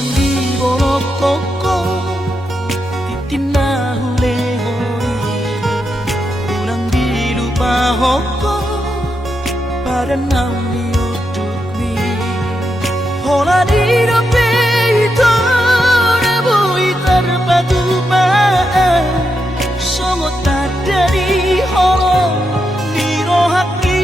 Orang di bolok koko titina hule hoi Unang di lupa hoko pada nami utuk mi Hola di dope ito na bui terpatu maan Songot tak dari holo di rohaki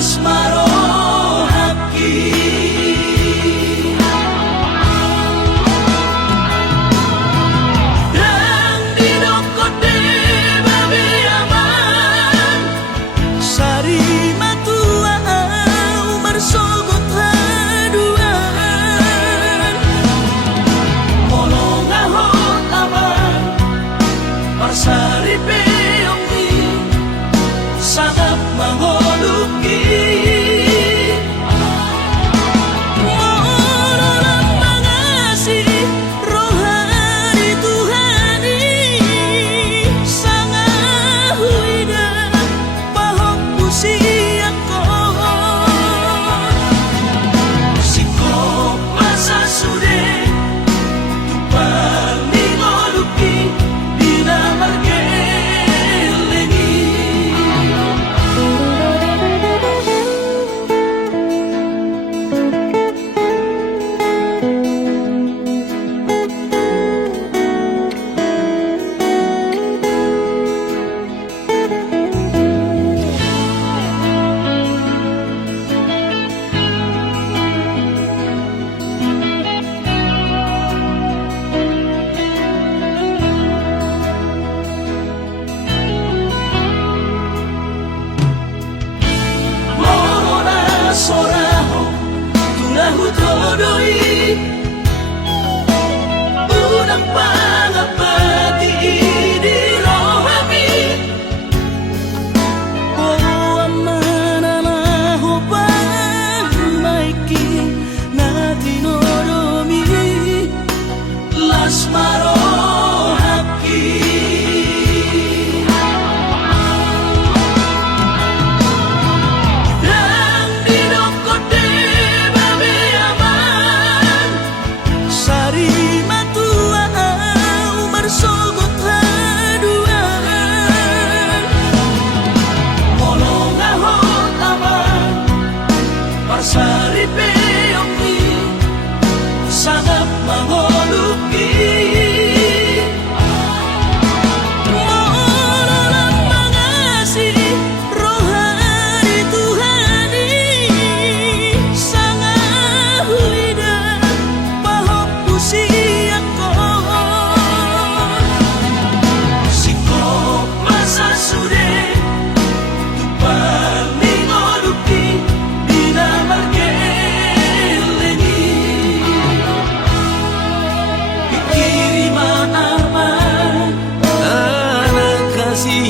Lasmaro haki dan didokote babe aman sari matua umar sogot haduan molong ahot aman marsari peongi sangat mengoluki soraho tunahu todoi unang pangapati di rohami oh amana naho pangmaiki na tinoromi lasmaro haki sari peongi sangat mengoluki mohon mengasihi rohani Tuhani sangat huida pahok pusiakon sikop masa sude tupan mengoluki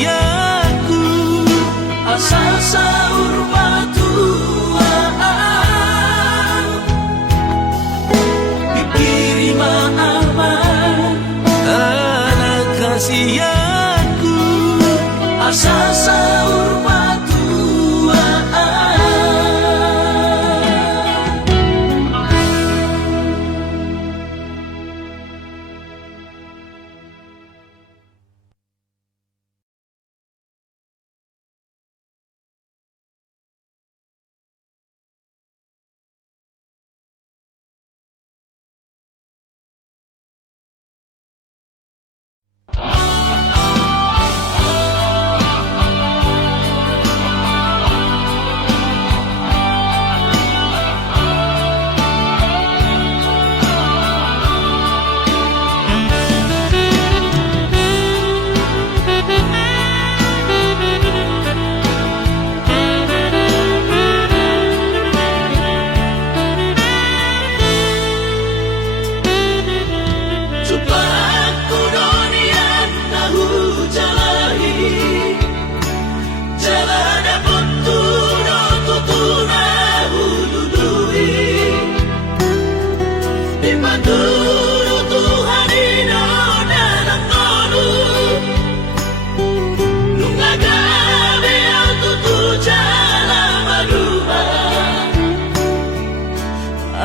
aku asal sahur batuan pikiri ma'aman anak kasih aku asal sahur batuan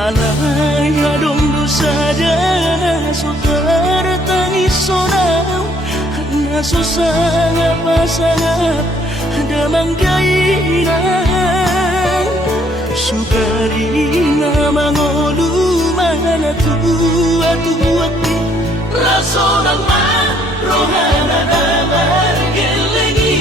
alay adong dosa dana saudara tangis sonau nasusah pasangap damang kainan sugari na mangolu mana tua tuati rasolang man rohana damar gelengi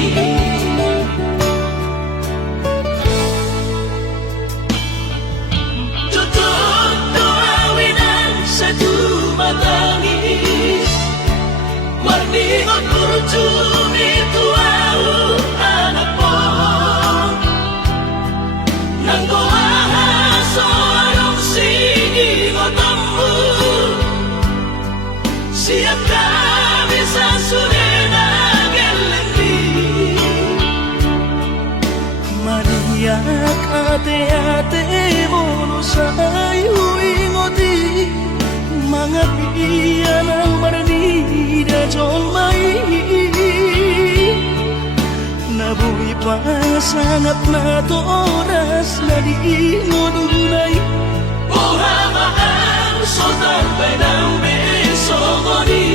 Mariak ate-ate mono sayu ingoti mga piyan ang maranida jol mai nabuhi pa sangat na to oras na di ngununay Buhamaan sultan pedang besogoni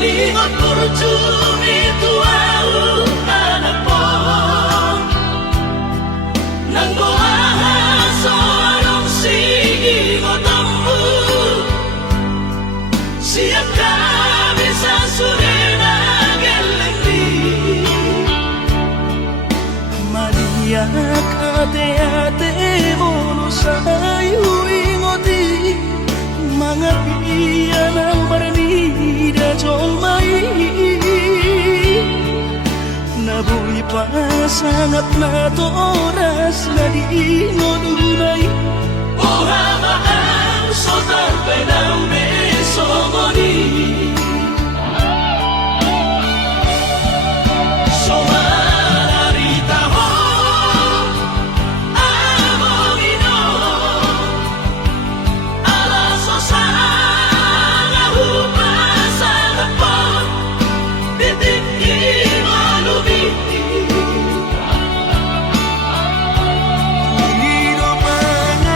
Lingot kurjuni tuau anak po nang buahan seorang singot tembu siap kami sasurena gelengdi Mariak ate-ate mono sayu ingoti mga piyan ang maranida jol mai nabuhi pa sangat na to oras na di ngununay Buhamaan sultan pedang besogoni Ngino mga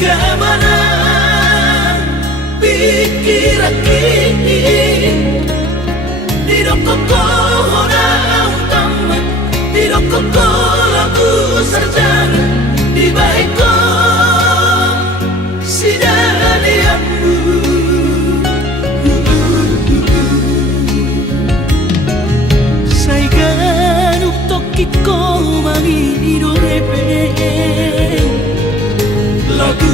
Bagaimana pikir aki di rokoko orang tamat, di rokoko lagu sarjana, di baiko si daliamu. Saigan uktok ko mangido repeng lagu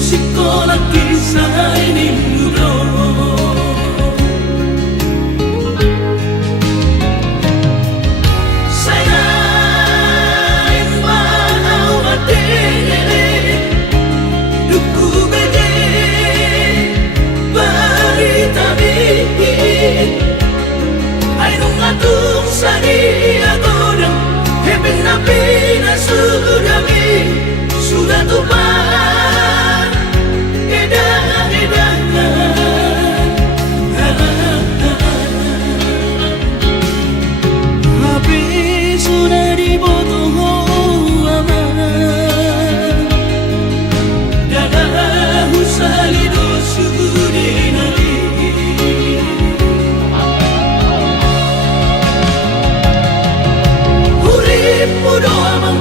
sekolah kisah ini mudo. Saya mau madele duku bede berita bibi ayo ngatung sari agodang heben nabi na sudah tumpah edah habis sudah dibotoh aman dadah usalido sudinari urip mudo amang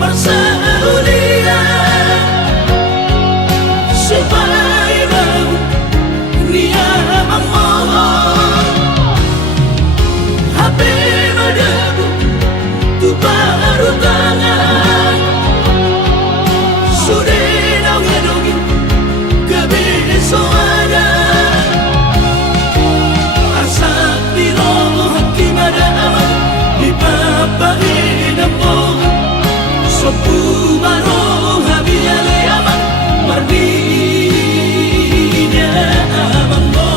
persaulian supaya mau niat memohon HP madaku tu baru tangan sudah dongeng kebesoanan asap di roh hakim ada aman di papahin ampun sopu baro habiale aman marbinya aman mo.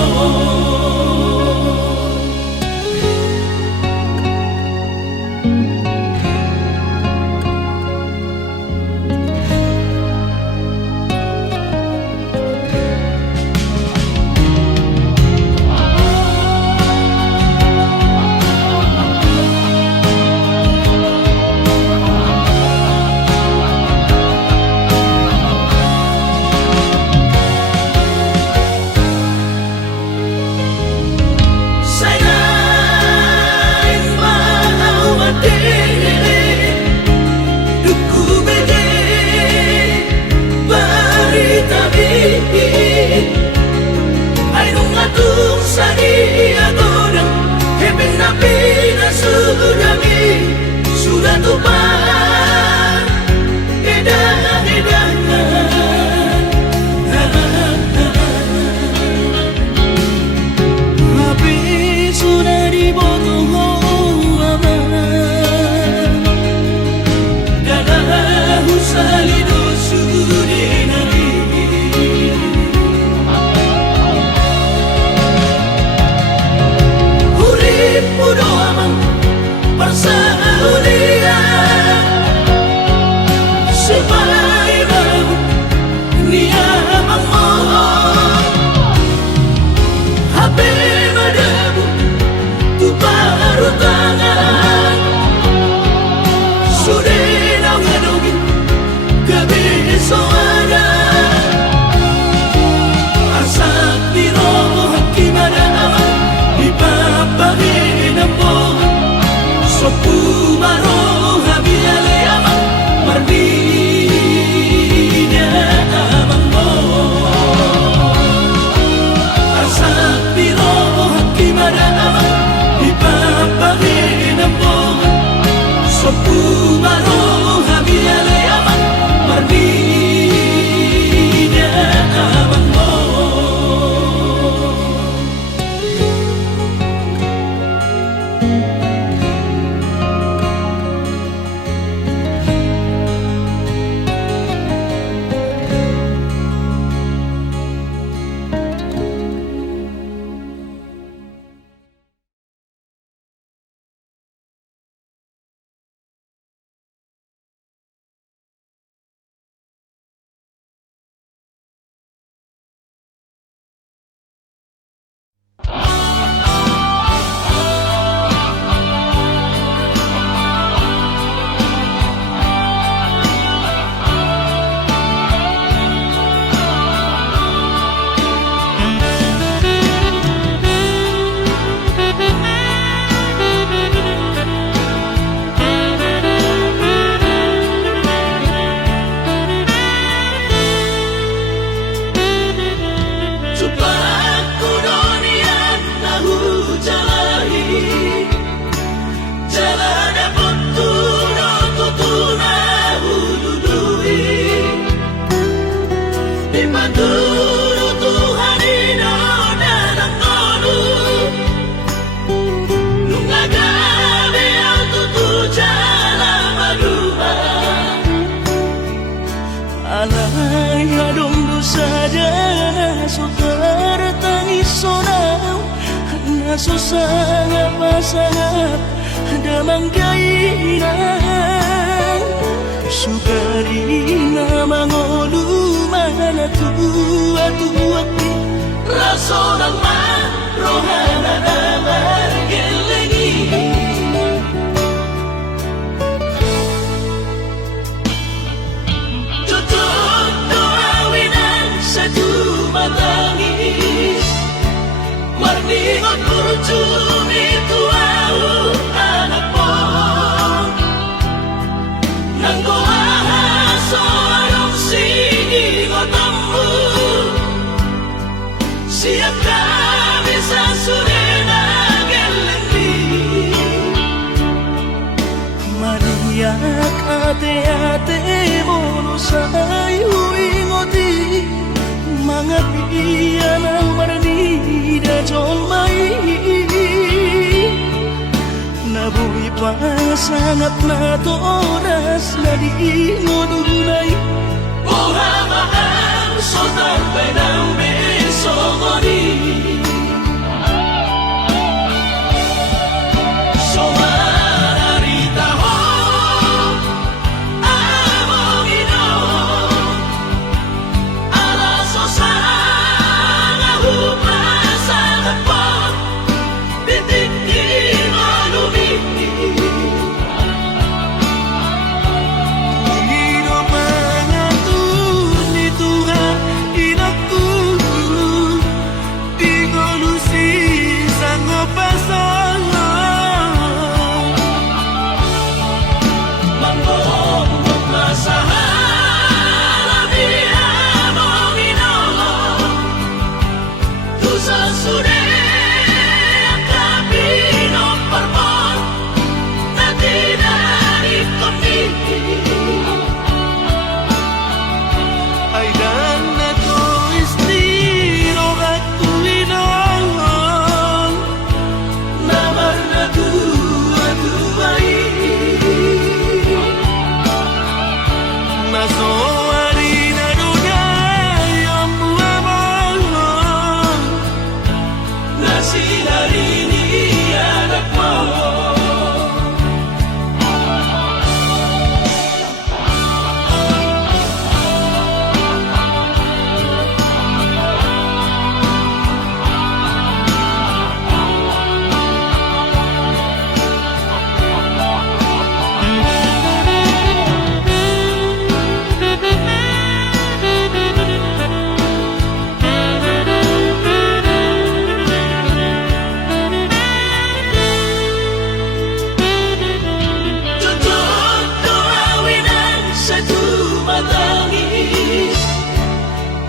Sudah tumpah edah habis sudah dibotoh aman dadah usalido sudinari urip mudo amang persaulian Ipaturo Tuhan ino dalam konu nung agabe ang tutujala maluha alay adong dosa dana sutar tangis sonaw nasusangap pasangap damang kainan sugari na mangoluman na tuwa-tuwa raso ng marohana na margelengi tutup doawinan sa tumatangis marningot kurcumi tuau anak mo nang kumahaso anong singingotamu siap kami sa surena gelengli mariak ate-ate mono sayo ingoti mga piyan ang maranida jolmai nabuhi pa sangat na to oras na di ngununay buhamaan sotar penang beso ngoni somararita ho among ino ala sosanga hupasan po bitik imalumi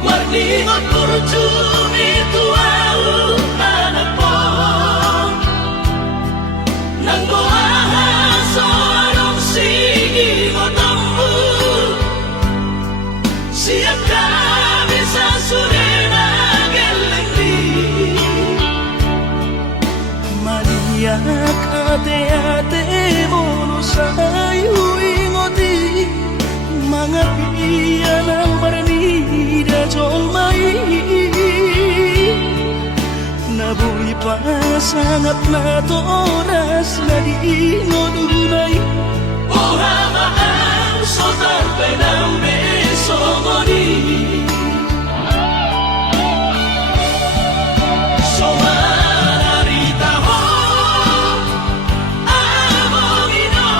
Marningot kurcumi tuau anak mo nang buhahaso anong singingotamu siap kami sa surena gelengli mariak ate-ate mono sayo ingoti mga piyan ang maranida jolmai nabuhi pa sangat na to oras na di ngununay buhamaan sotar penang beso ngoni somararita ho among ino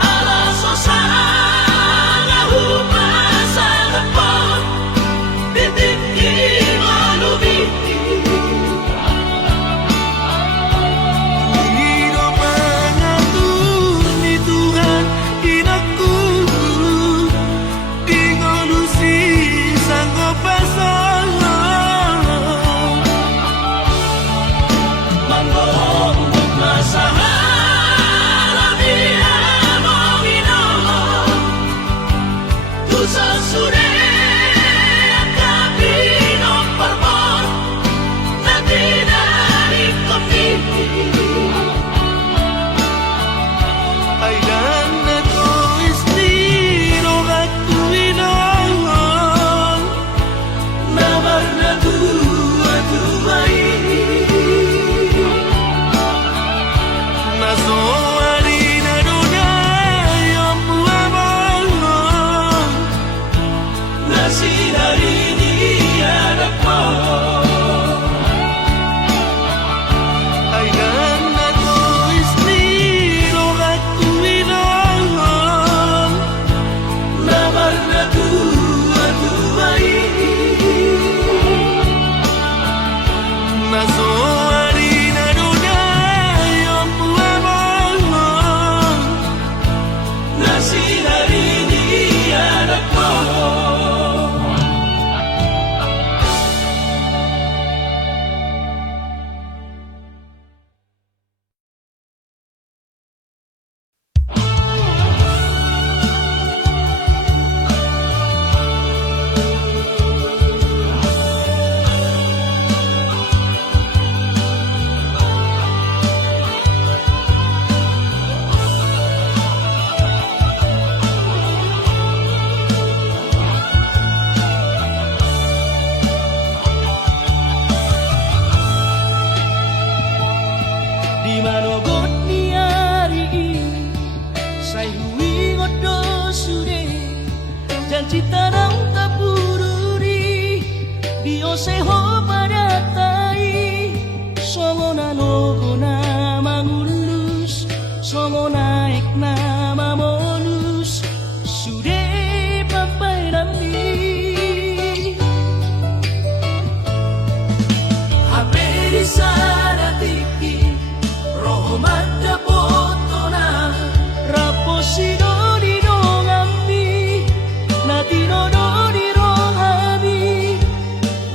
ala sosanga hupasan po bitik imalumi Tuhan inakku citarang tapururi Dioseho padatai Songo na logo na mangulus Songo naik na mamolus Sude papai nami Haberi sana tiki Roho mada potona Raposino di dongami Natino do di rohami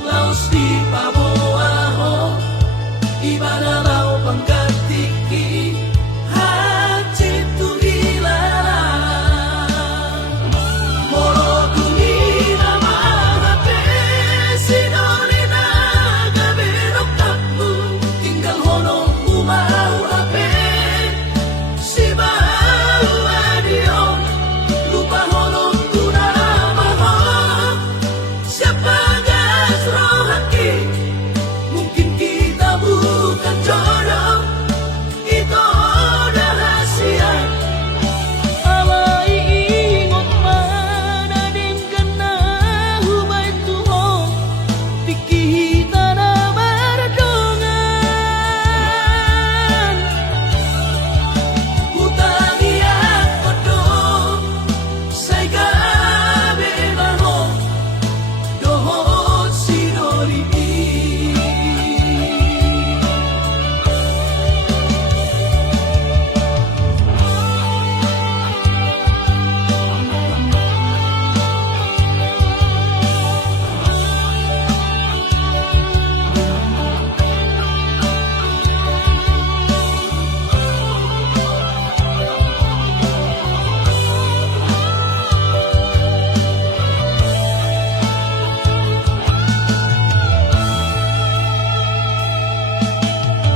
Laos di paboaho Ibana lau pangkatiki Haji tu hilala Moro dunina mahape Sinolina gabero kapu Tinggal honong umau ape Si bau adion Lupa honong kunamaho Siapa gas rohaki Mungkin kita bukan jodoh Itu rahasia Alai ingot mana dengan hubay tuho Dikita na berdongan Utangi ako do Say gabi maho Dohot sinori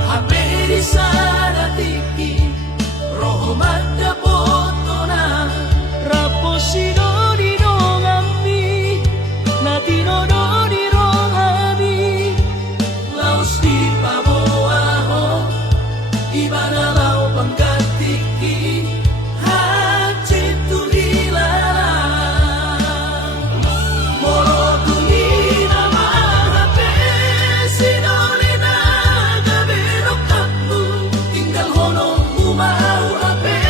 Haberi sana tiki Roho mada potona Raposino di dongami Natino do di rohami Laos di paboaho Ibana lau pangkatiki Haji tu hilala Moro dunina mahape Sinolina gabero kapu Tinggal honong umau ape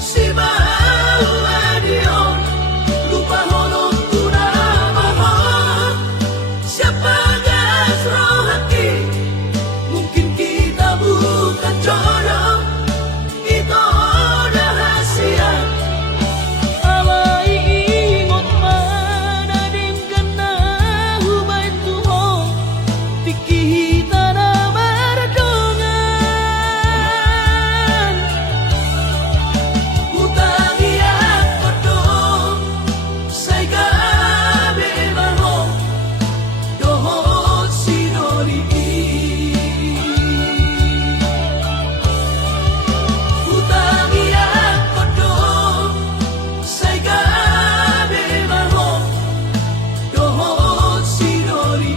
Si bau adion Lupa honong kunamaho Siapa gas rohaki Mungkin kita bukan jodoh Itu rahasia Alai ingot mana dengan hubay tuho Dikita na berdongan Utangi ako do Say gabi maho Dohot sinori Utangi ako do Say gabi maho Dohot sinori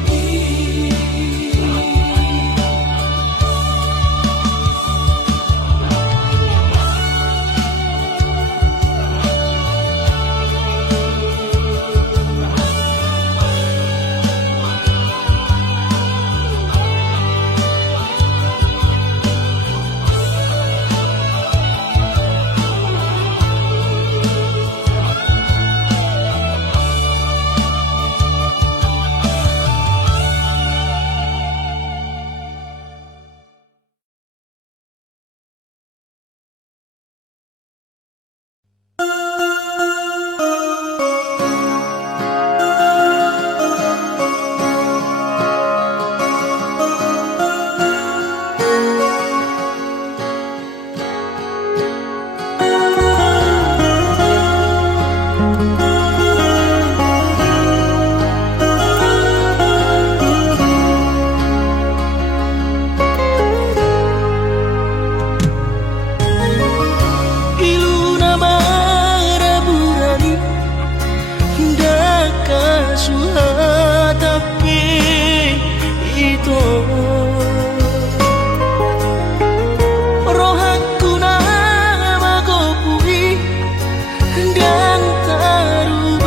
Rohangku nama kau pui dan tak rubah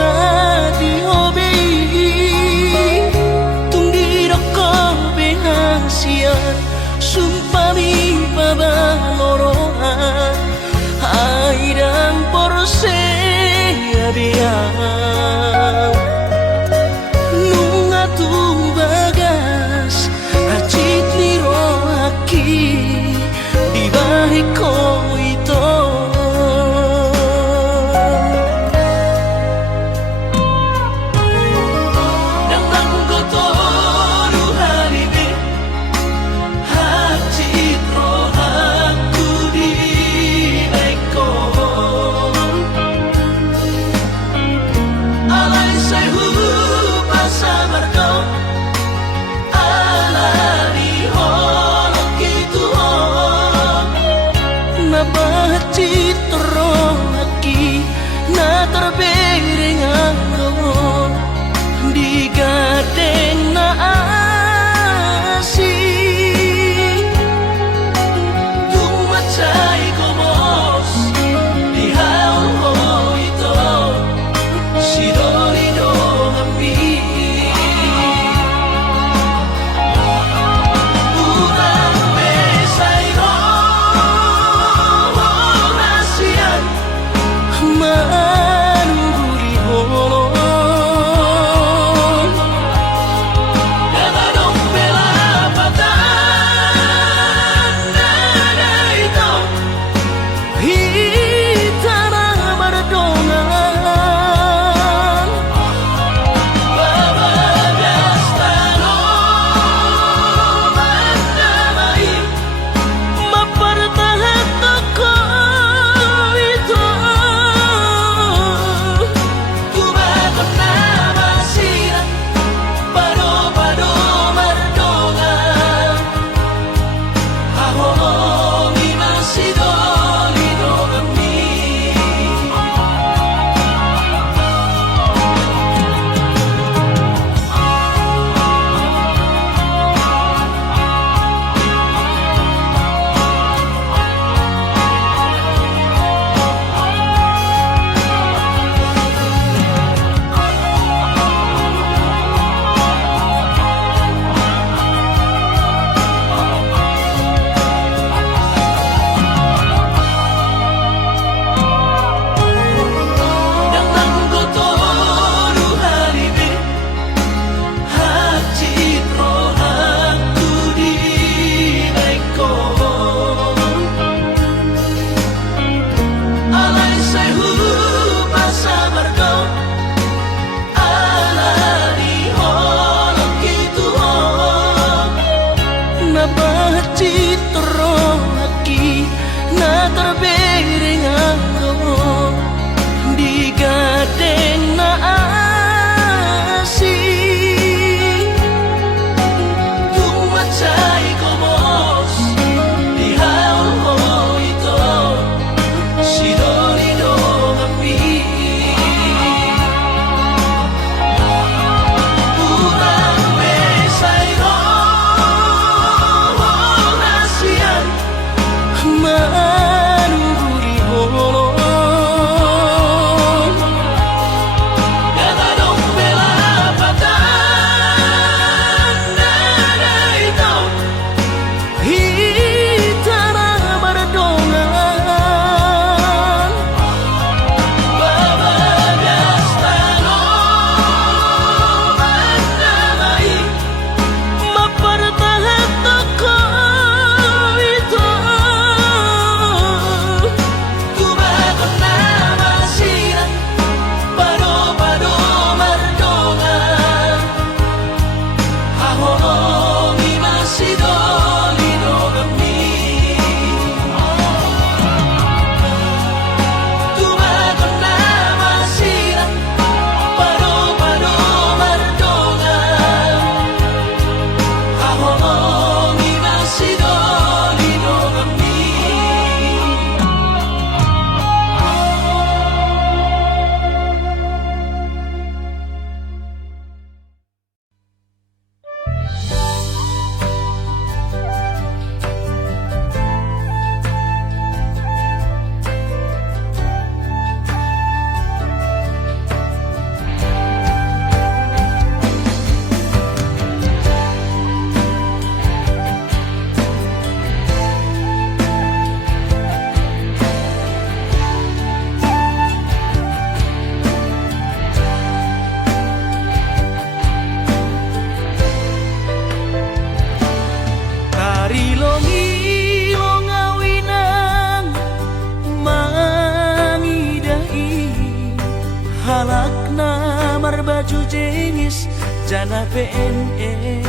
mar baju jenis jana PNS.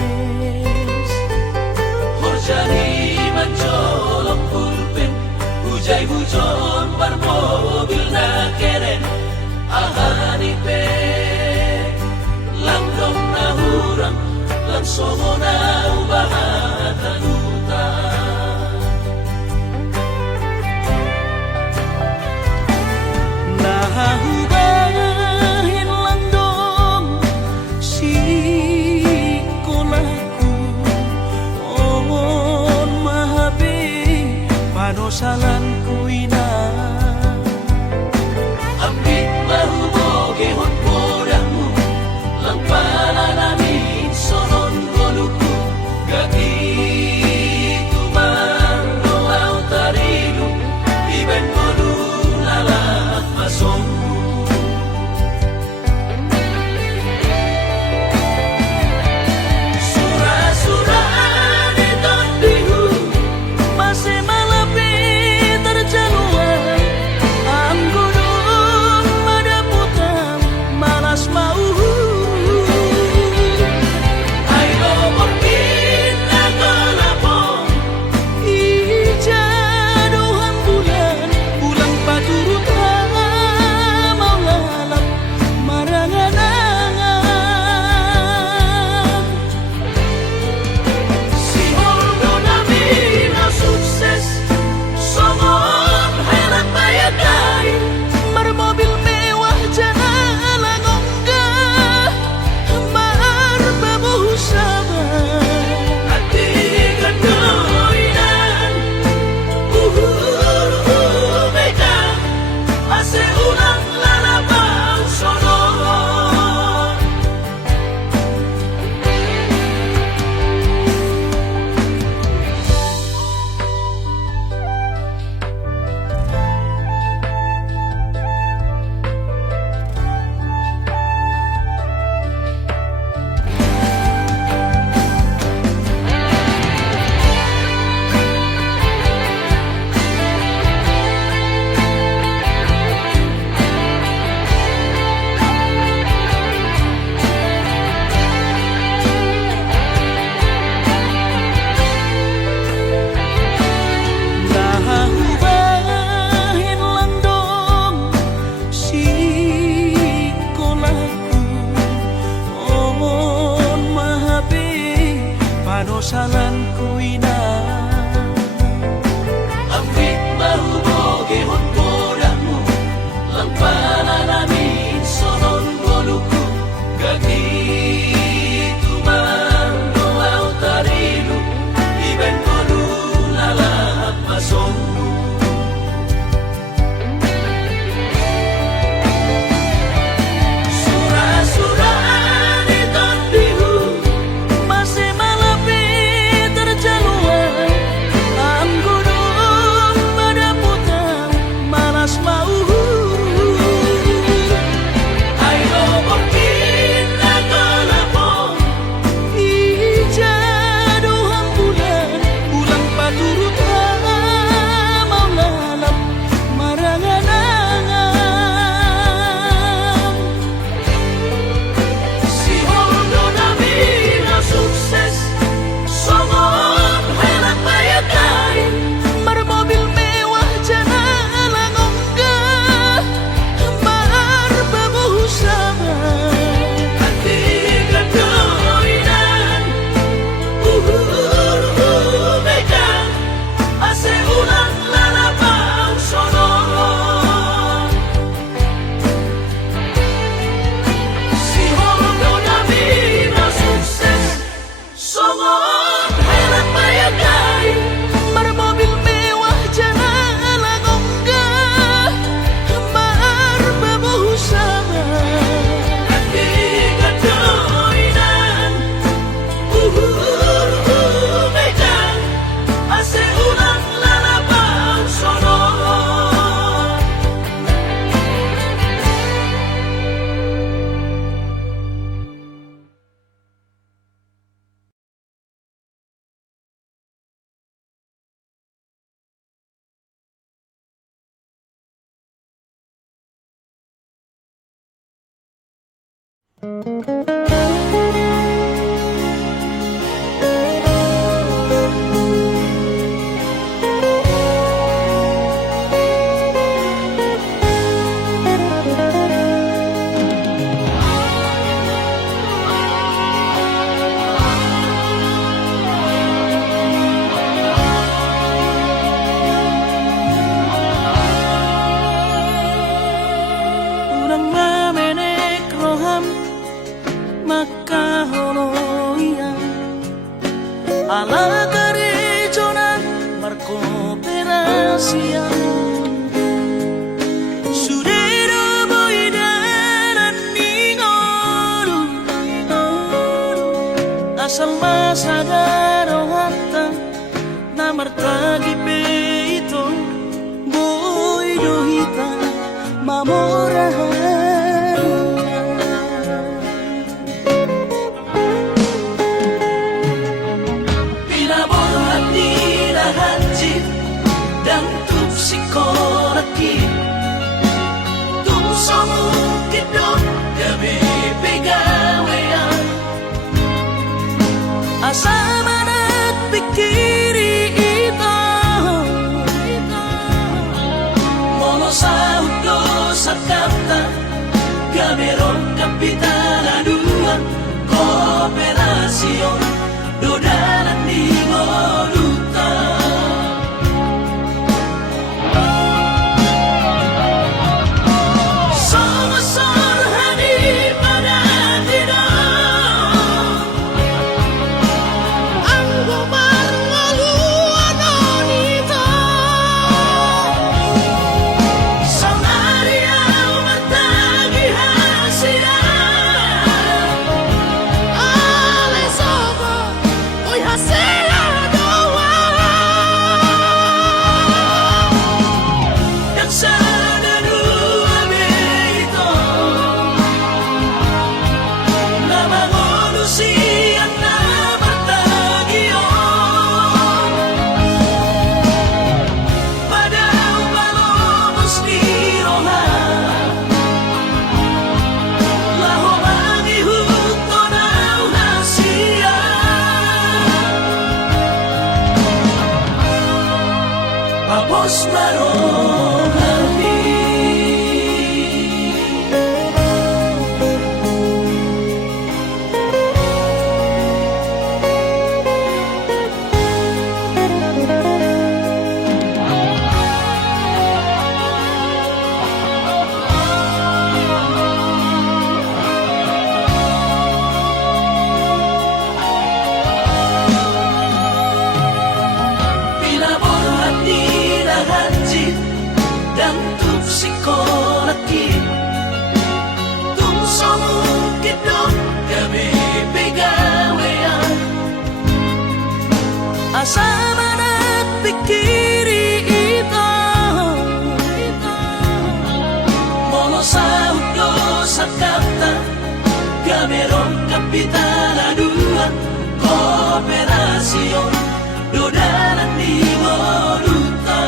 Horjani mencolok pulpen, hujai hujon bar mobil na keren. Ahani pe langdong na hurang, langsongo na ubahatan utang. Nahubahin langdong si kolaku, on mahabe panosalan kuina. Ambit mahuboge hon podahmu, lang pala namin sonon goluku. Gati tumang doaw tarilu, iben golu lalak masongku. Surah-surah di tondihu, masih malapi terjaluan. Am gunung madaputang, malas mau. Ayo mungkin aku lapong, ijaduhan bulan, bulan paturutan mau lalap marangan-angan. Si Holdo namin na sukses, somong herat bayaday, marmobil mewah jalan onggah, marbabuh sabar. Hati gandoinan, mega, ase ulang lalabang sonon. Nahubahin langdong si kolaku, on mahabe panosalan kuina. Ambit mahuboge hon podahmu, lang pala namin sonon goluku. Gati tumang doaw tarilu, iben golu lalak masongku. Surah-surah di tondihu, masih malapi terjaluan. Am gunung madaputang, malas mau. Ayo mungkin Urang mamenek roham makaholoian ala gerejonan markooperasian sudero boidaran ningoru asal masagarohatan namartagi peito boidohita mamorahan dan tup psikolagi tup somong kidot gabi pegawean asa manat pikiri ito mono sa udlo sa kapta gamerong kapitaladuan kooperasyon dodalan di ngoluta Tapos marong hati dan tup psikolagi tup somong kidot gabi pegawean asa manat pikiri ito mono sa udlo sa kapta gamerong kapitaladuan kooperasyon dodalan di ngoluta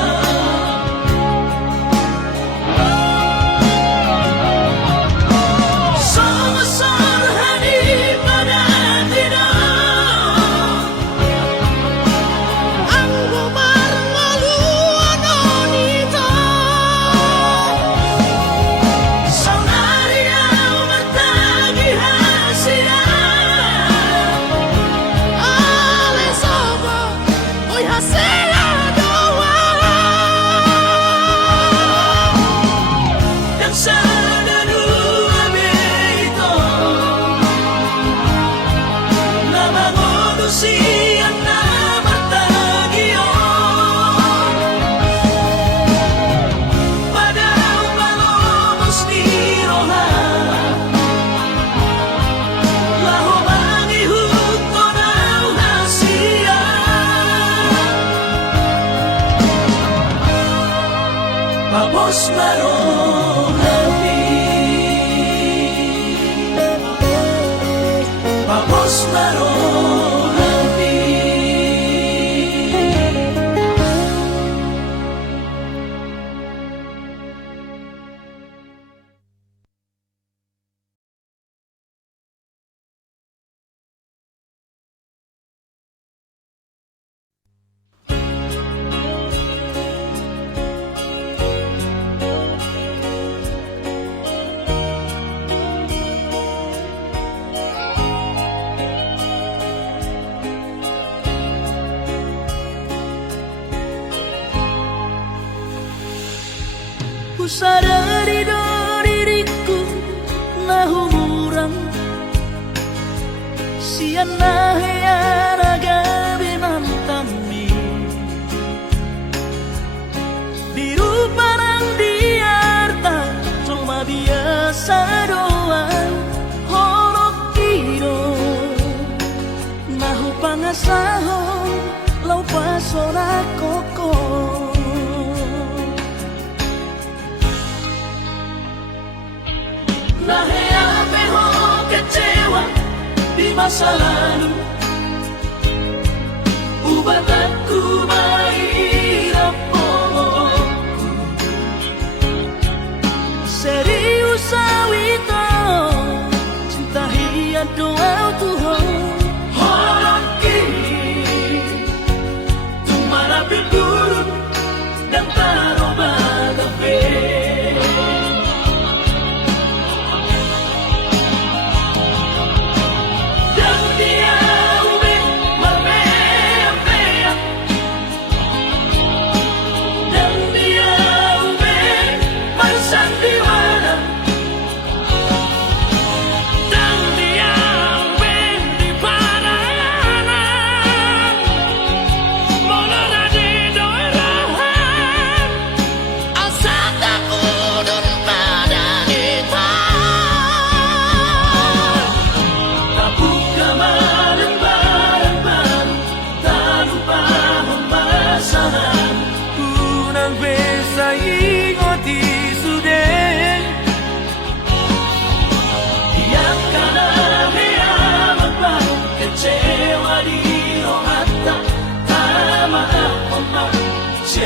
Tapos marong hati Tapos marong sadari do diriku nah umurang siana heyana gabi mantami biru parang diarta cuma biasa doang horok kiro nahu pangasahon lau pasona koko nahe ape ho kecewa di masa lalu ubat aku mahirap poloku serius awito cinta hiat doa Tuhan horok kini tumarapi buruk dan taroba gabe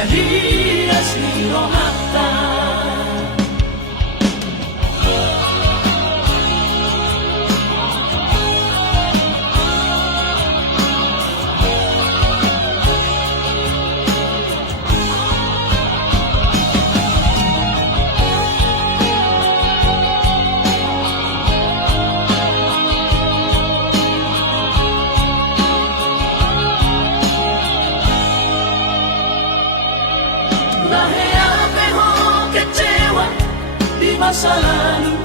Dia si rohata masa lalu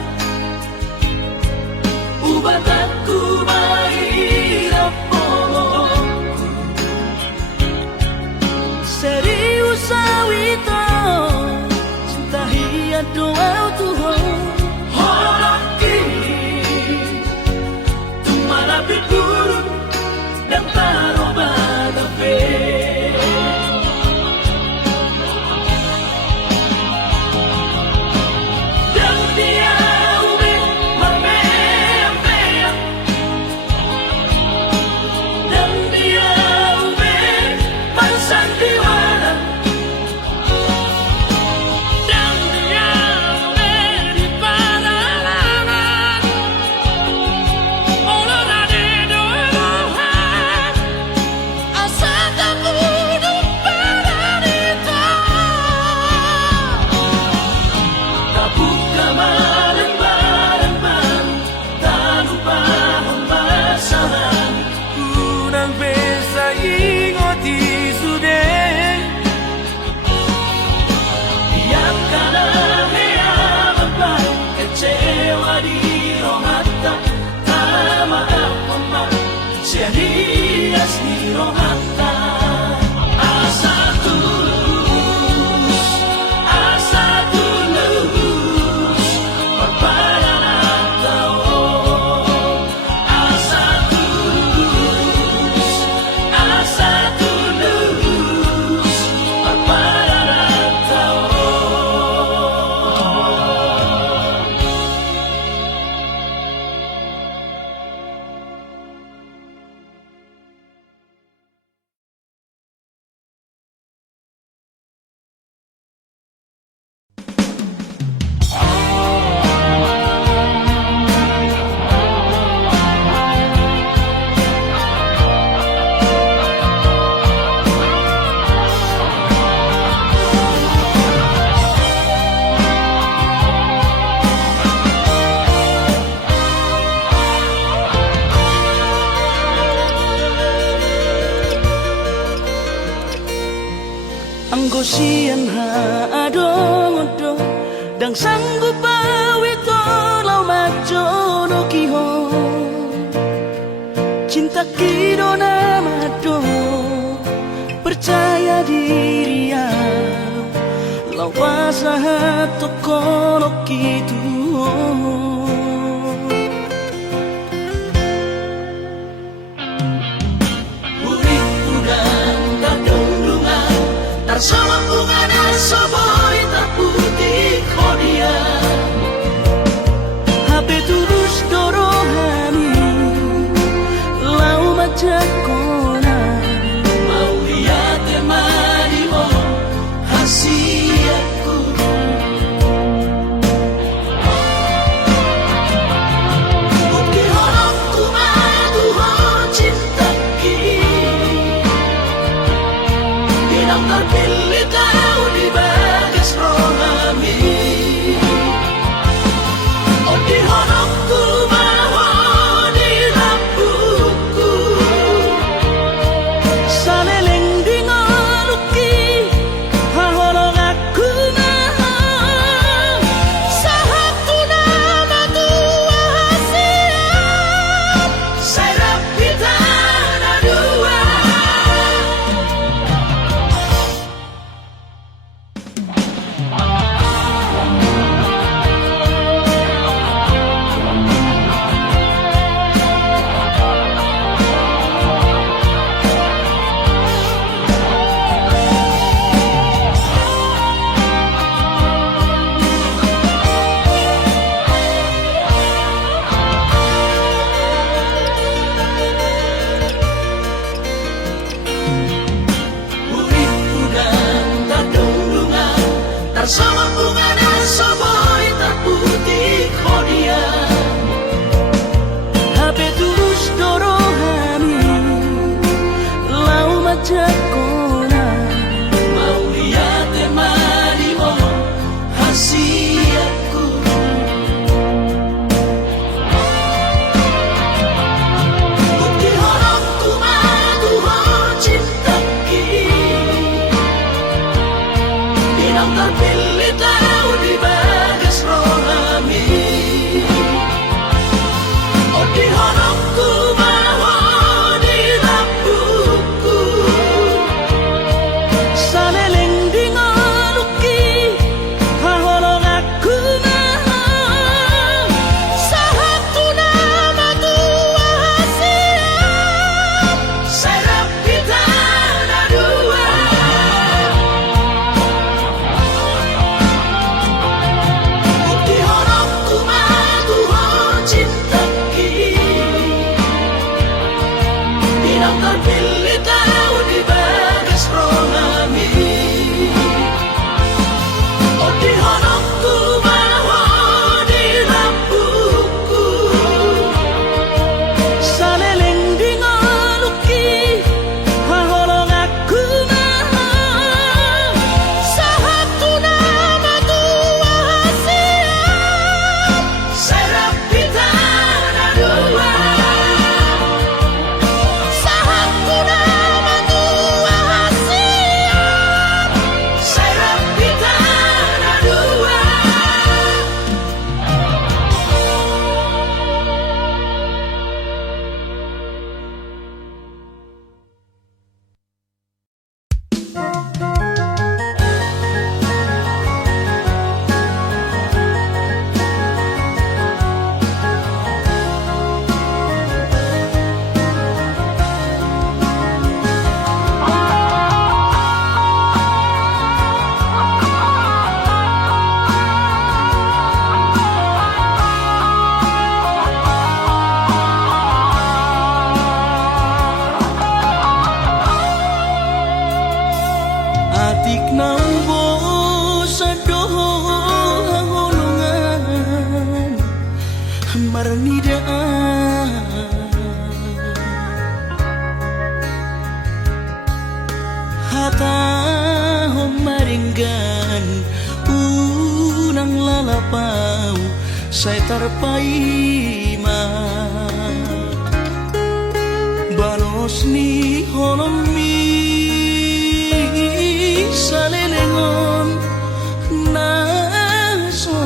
ubat aku mahirap poloku serius awito cinta hiat doa Tuhan horok kini tumarapi buruk dan taroba gabe dia si rohata asa tulus paparan tao asa tulus paparan tao Anggo sian ha adong odong Nang sanggup bawi tolong majono kihon cinta kidona mado percaya diri ya lau pasah tokono kitu Urik udang kadundungan tarsama bunga nasoboy tak putih kodia HP tulus dorohani lau macam kona mau lihat temani mo hasiatku bukti horongku madu ho cinta kini binang terpilih tahu di bagas rohami oh di horongku maho di lampuku saleleng di ngoluki hahorong aku maha sahatu nama tua hasiat saya rapita na dua Urik udang kadundungan tarsama bunga nasoboy tak putih kodia HP tulus dorohani lau macam kona mau lihat temani mo hasiatku bukti horongku madu ho cinta kini binang terpilih tahu di bagas rohami oh di horongku maho di lampuku saleleng di ngoluki hahorong aku maha sahatu nama tua hasiat saya rapita na dua bukti horongku madu ho cinta kini binang terpilih tahu di bagas rohami oh di horongku maho di lampuku saleleng di ngoluki hahorong aku maha sahatu nama tua hasiat saya rapita na dua sahatu nama tua hasiat saya rapita na dua atik nambo sadoho hahulungan marnidaan hata homaringgan unang lalapau saya tarpaima balos ni honomi salelengon na so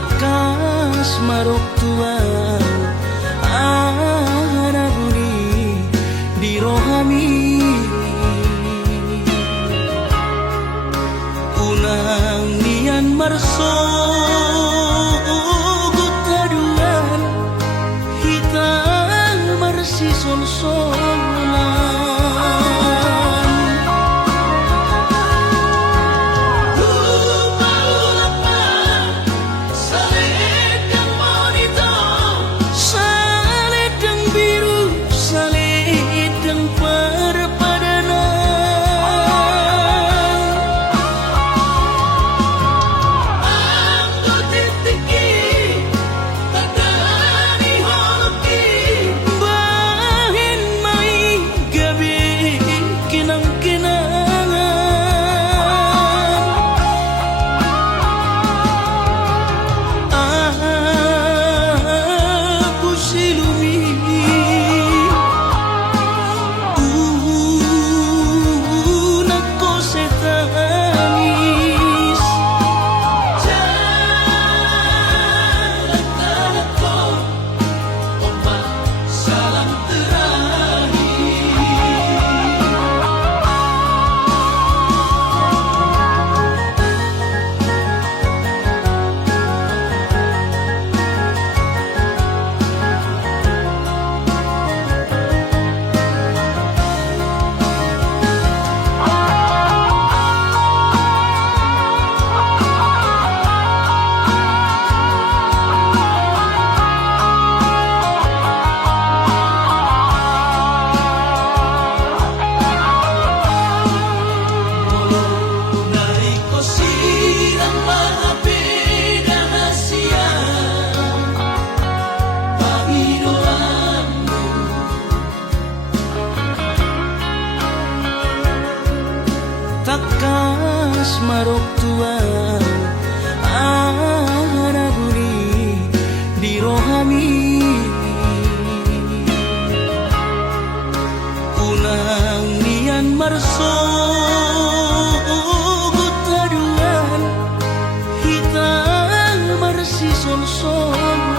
takas marok tuan anaguni di rohami unang nian marso gutaduan hitam marsi sol-solan takas marok tuan anaguni di rohami unang nian marso gutaduan hitam marsi sol-solan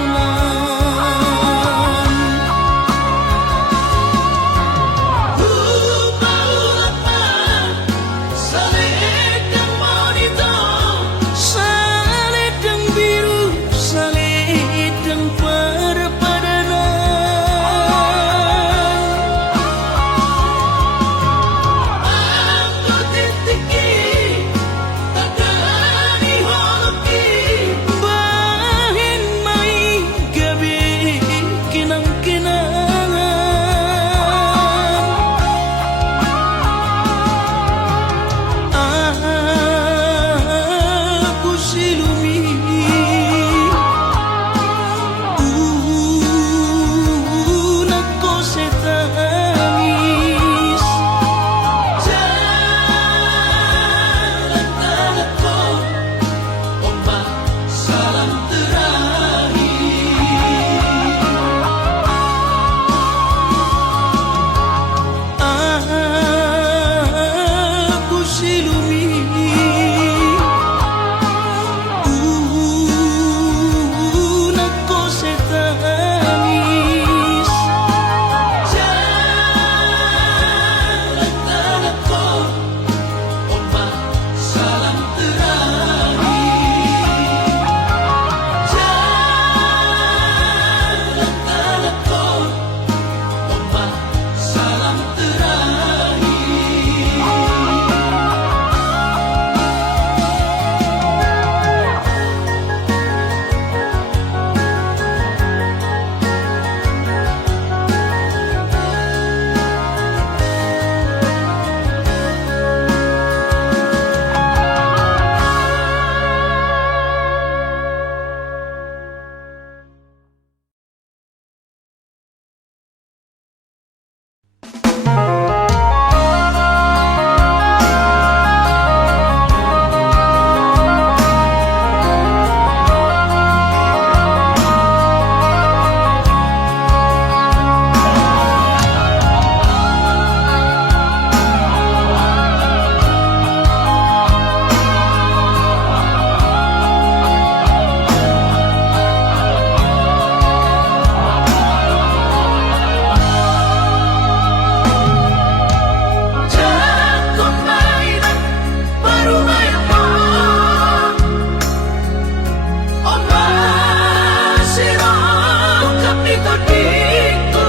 dito dito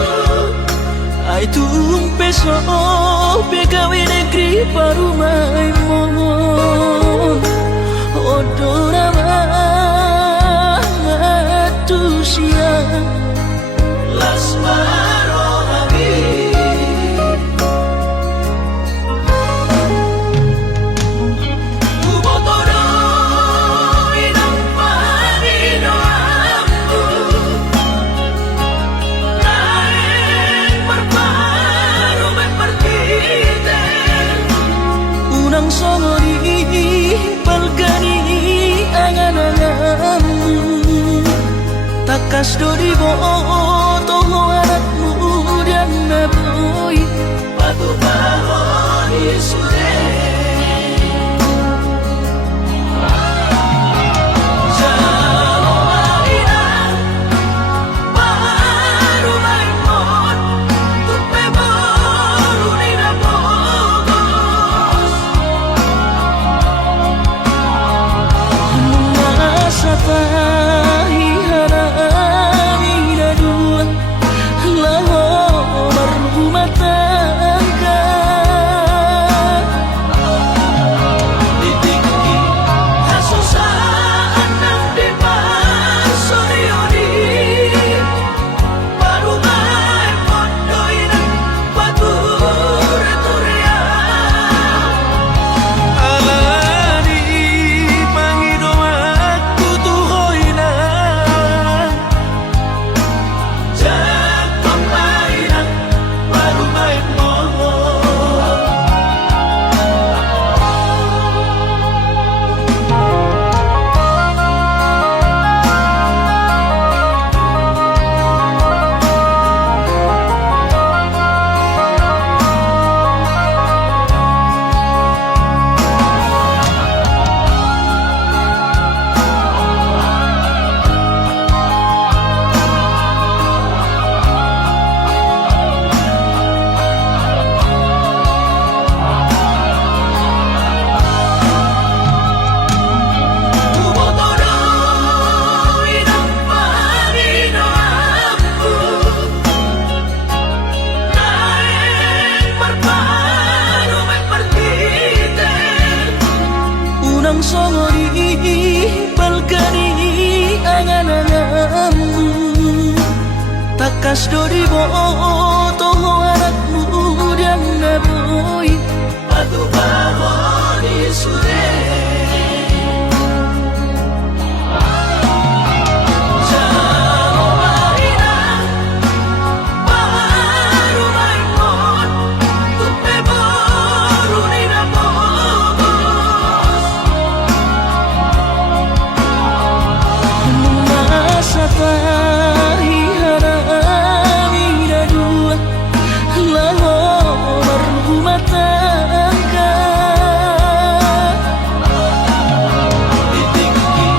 Ay tumpeso pegawe negeri parumai mo Odora matusia Las maronabi Ubotoro inang panino aku Naeng marparo mepartite Unang songori palgani angan-anganmu Takas dori boto anakmu dan naboy Patu bahon isude Jalo marina Baru maimon Tupe baru nina bogos Masa tahi harami dua Laho berumah tangga Ditinggi Kasusaan ng depan Sorioni Baru maimon Doy ng pature-turea Alani Panginoon at tutuhoy na Diyan pamainan Baru maimon Ubotoro inang panino aku Naeng marparo mepartite Unang songori palgani angan-anganmu Takas dori boto anakmu dan naboy Patu bahon isude Jalo marina Baru maimon Tupe baru nina bogos Masa tahi harami dua Laho berumah tangga Ditinggi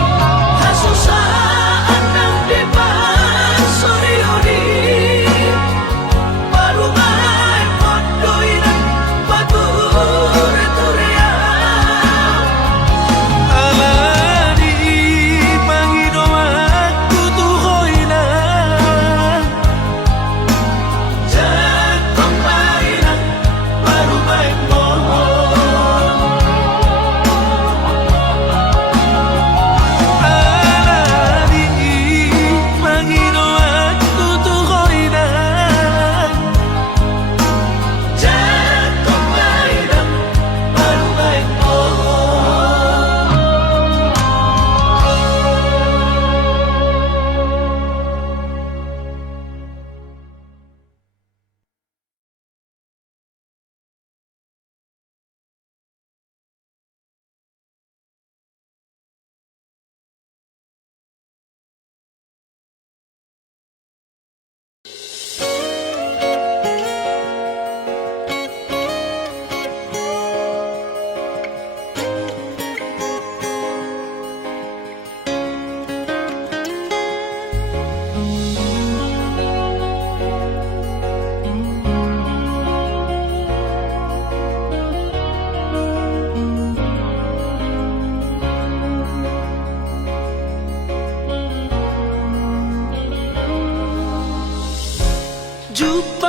Kasusaan ng depan Sorioni Baru maimon Doy ng pature-turea Alani Panginoon at tutuhoy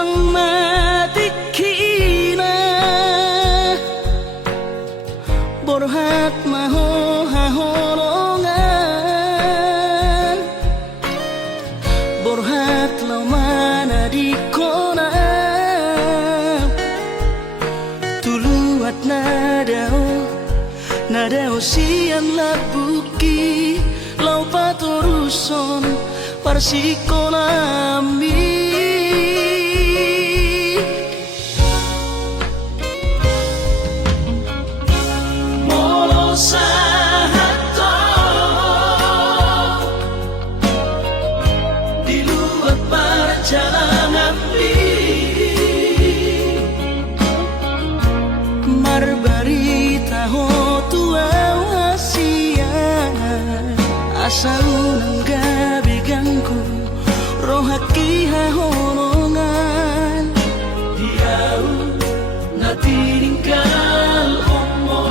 sang mati kina borhat maho hahorongan borhat lau mana di kona tuluat nadao sian labuki lau patoruson parsikonami molo sahato di luar perjalanan marbarita ho tua wasia asa unang gabi gangku rohaki hahonongan diau na tininggal omo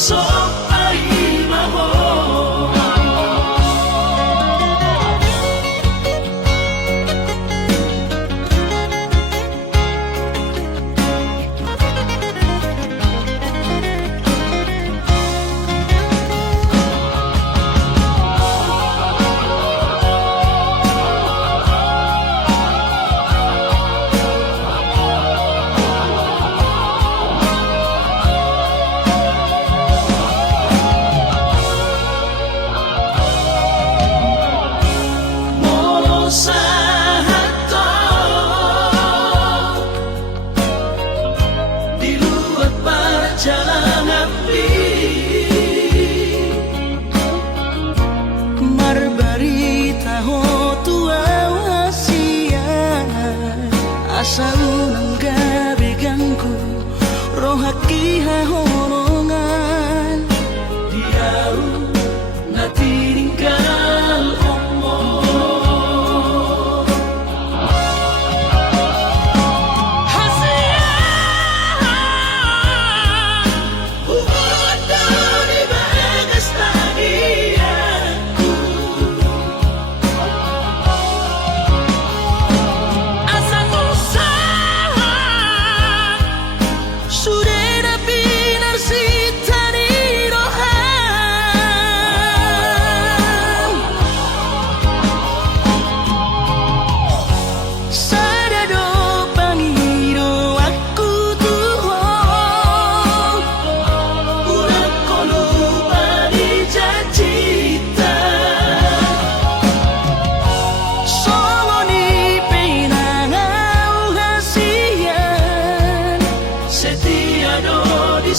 so ai maho sahato di luar perjalanan marbarita ho tua wasia asa unang gabi gangku rohaki hahonongan diau na tininggal omo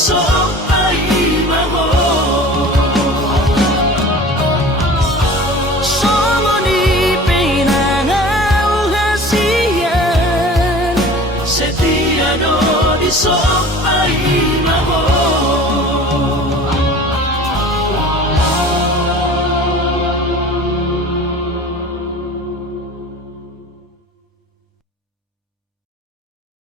so ai maho Somoni penangau hasian setia no di so ai maho